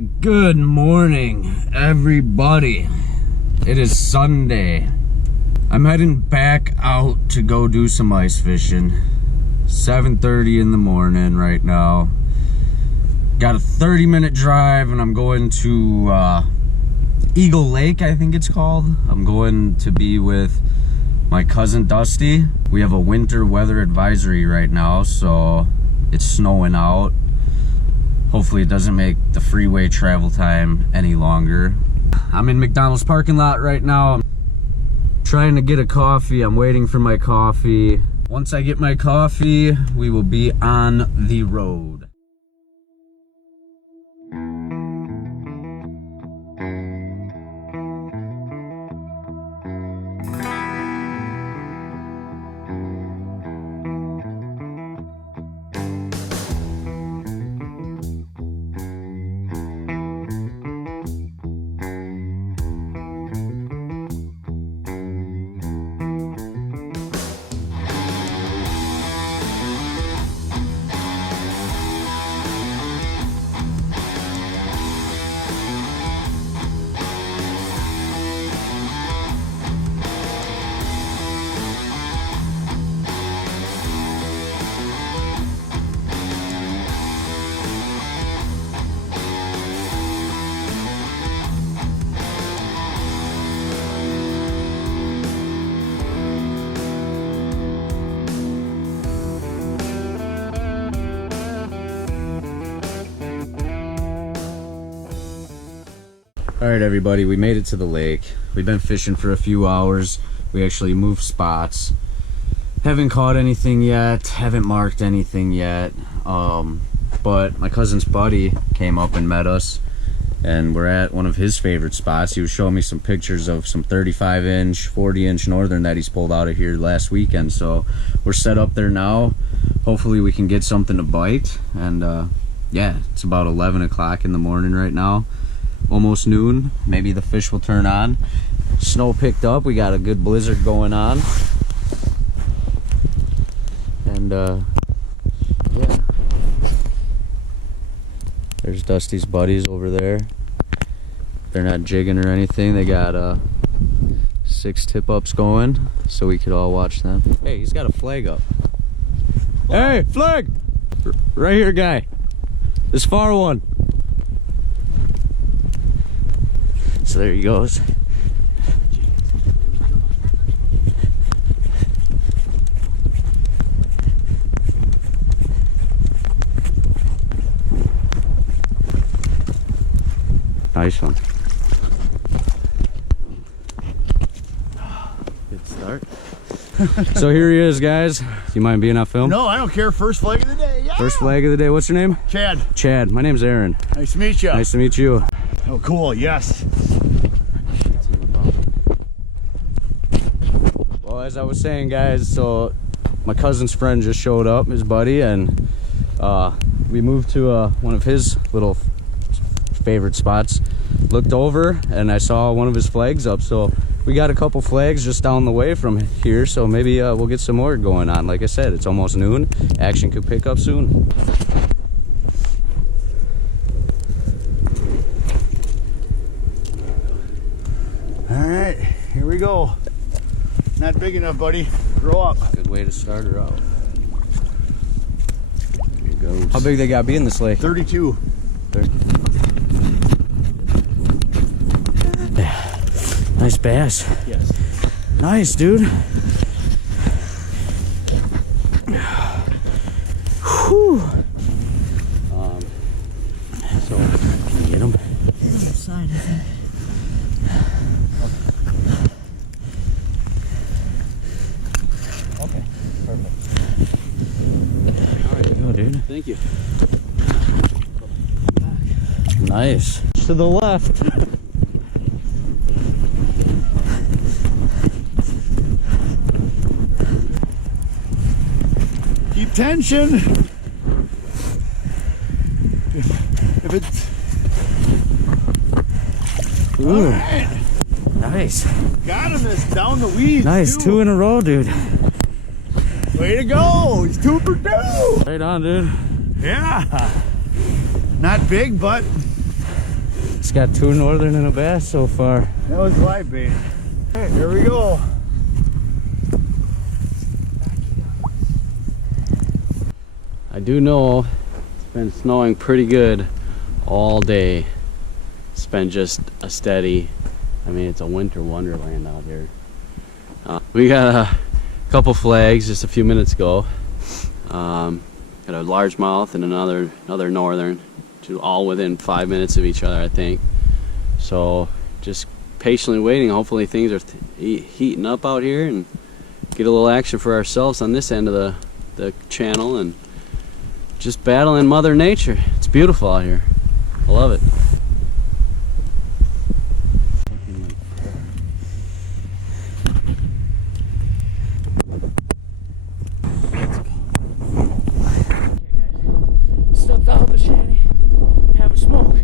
Good morning, everybody. It is Sunday. I'm heading back out to go do some ice fishing. 7:30 in the morning right now. Got a 30-minute drive and I'm going to Eagle Lake, I think it's called. I'm going to be with my cousin Dusty. We have a winter weather advisory right now, so it's snowing out. Hopefully it doesn't make the freeway travel time any longer. I'm in McDonald's parking lot right now. I'm trying to get a coffee. I'm waiting for my coffee. Once I get my coffee, we will be on the road. All right, everybody, we made it to the lake. We've been fishing for a few hours. We actually moved spots. Haven't caught anything yet, haven't marked anything yet. But my cousin's buddy came up and met us, and we're at one of his favorite spots. He was showing me some pictures of some 35-inch, 40-inch northern that he's pulled out of here last weekend. So we're set up there now. Hopefully we can get something to bite. And yeah, it's about 11 o'clock in the morning right now. Almost noon. Maybe the fish will turn on. Snow picked up. We got a good blizzard going on. And yeah. There's Dusty's buddies over there. They're not jigging or anything. They got 6 tip-ups going, so we could all watch them. Hey, he's got a flag up. Hey, flag! Right here, guy. This far one. So there he goes. Nice one. Good start. So here he is, guys. Do you mind being on film? No, I don't care. First flag of the day. Yeah. First flag of the day. What's your name? Chad. Chad. My name's Aaron. Nice to meet you. Nice to meet you. Oh, cool. Yes. Well, as I was saying, guys, so my cousin's friend just showed up, his buddy, and we moved to one of his little favorite spots. Looked over and I saw one of his flags up, so we got a couple flags just down the way from here, so maybe we'll get some more going on. Like I said, it's almost noon. Action could pick up soon. All right, here we go. Not big enough, buddy. Grow up. Good way to start her out. Here he goes. How big they got to be in this lake? 32. 30. Nice bass. Yes. Nice, dude. Whew. So Can you get him? He's on the side, I think. okay, perfect. All right, go, dude. Thank you. Nice. To the left. Keep tension. If it's... Ooh. All right. Nice. Got him this down the weeds. Nice. too. 2 in a row, dude. Way to go. He's 2 for 2. Right on, dude. Yeah. Not big, but It's got 2 northern and a bass so far. That was live bait. All right, here we go. I do know it's been snowing pretty good all day. It's been just a steady, I mean, it's a winter wonderland out here. We got a couple flags just a few minutes ago. Got a largemouth and another northern, all within 5 minutes of each other, I think. So just patiently waiting. Hopefully things are heating up out here and get a little action for ourselves on this end of the channel, and just battling Mother Nature. It's beautiful out here. I love it. Stepped out of the shanty, have a smoke.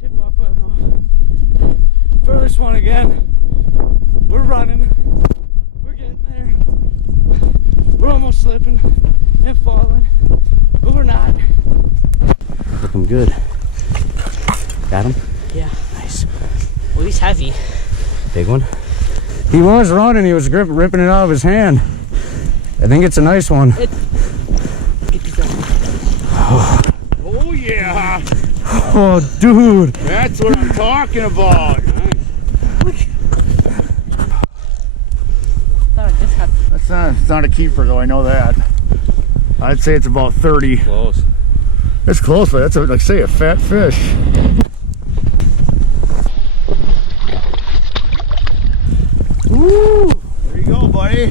Tip off, web off. First one again. We're running. We're getting there. We're almost slipping and falling, but we're not. Looking good. Got him? Yeah. Nice. Well, he's heavy. Big one? He was running. He was ripping it out of his hand. I think it's a nice one. Get these up. Oh yeah! Oh, dude. That's what I'm talking about. It's not a keeper though. I know that. I'd say it's about 30. Close. It's close, but that's like say a fat fish. Woo! There you go, buddy.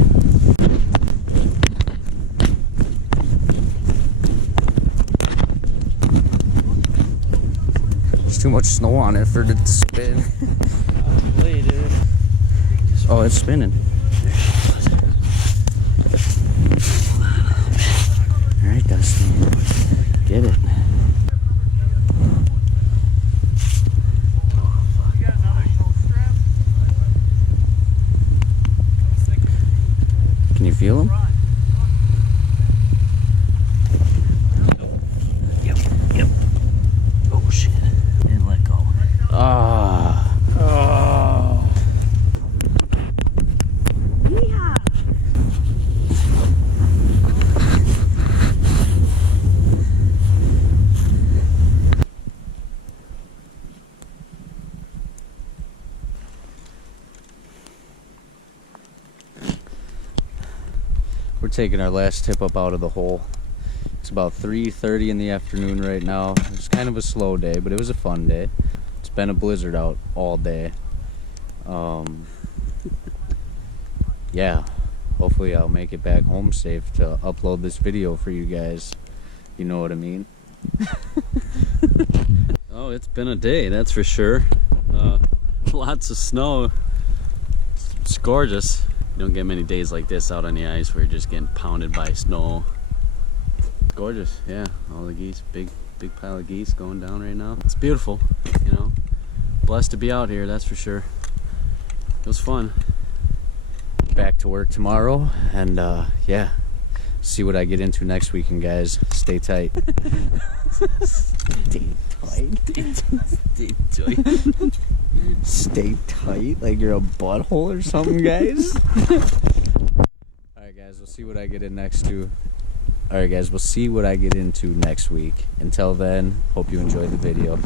There's too much snow on it for it to spin. Oh, it's spinning. Alright, Dusty. Get it. Can you feel them? Yep. Oh shit. Didn't let go. Ah. Oh. We're taking our last tip up out of the hole. It's about 3:30 in the afternoon right now. It's kind of a slow day, but it was a fun day. It's been a blizzard out all day. Yeah, hopefully I'll make it back home safe to upload this video for you guys. You know what I mean? Oh, it's been a day, that's for sure. Lots of snow. It's gorgeous. You don't get many days like this out on the ice where you're just getting pounded by snow. Gorgeous, yeah. All the geese, big pile of geese going down right now. It's beautiful, you know. Blessed to be out here, that's for sure. It was fun. Back to work tomorrow, and yeah, see what I get into next weekend, guys. Stay tight. Stay tight. Stay tight. Stay tight like you're a butthole or something, guys. Alright guys, we'll see what I get in next to. Alright guys, we'll see what I get into next week. Until then, hope you enjoyed the video.